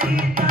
Hayda.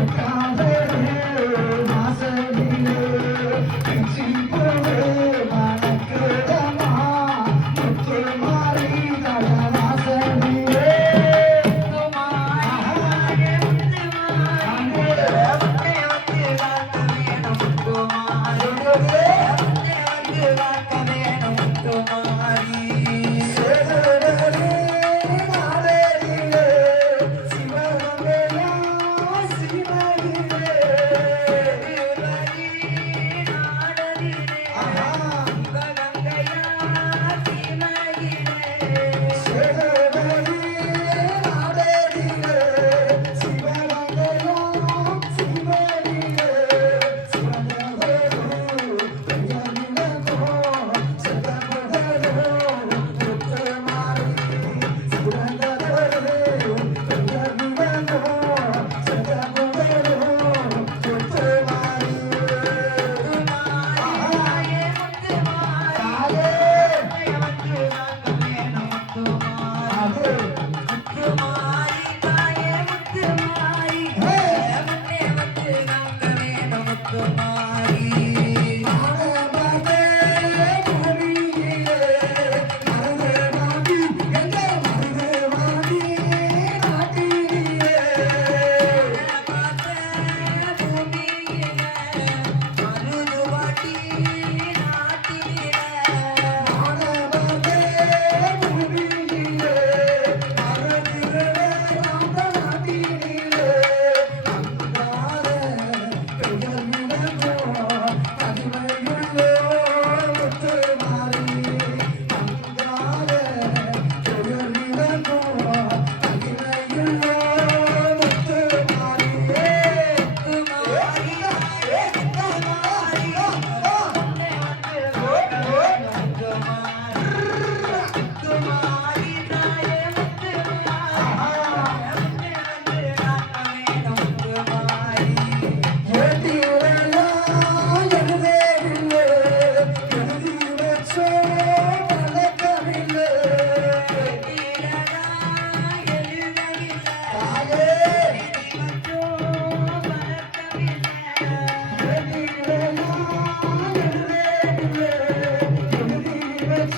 Yeah.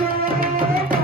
Música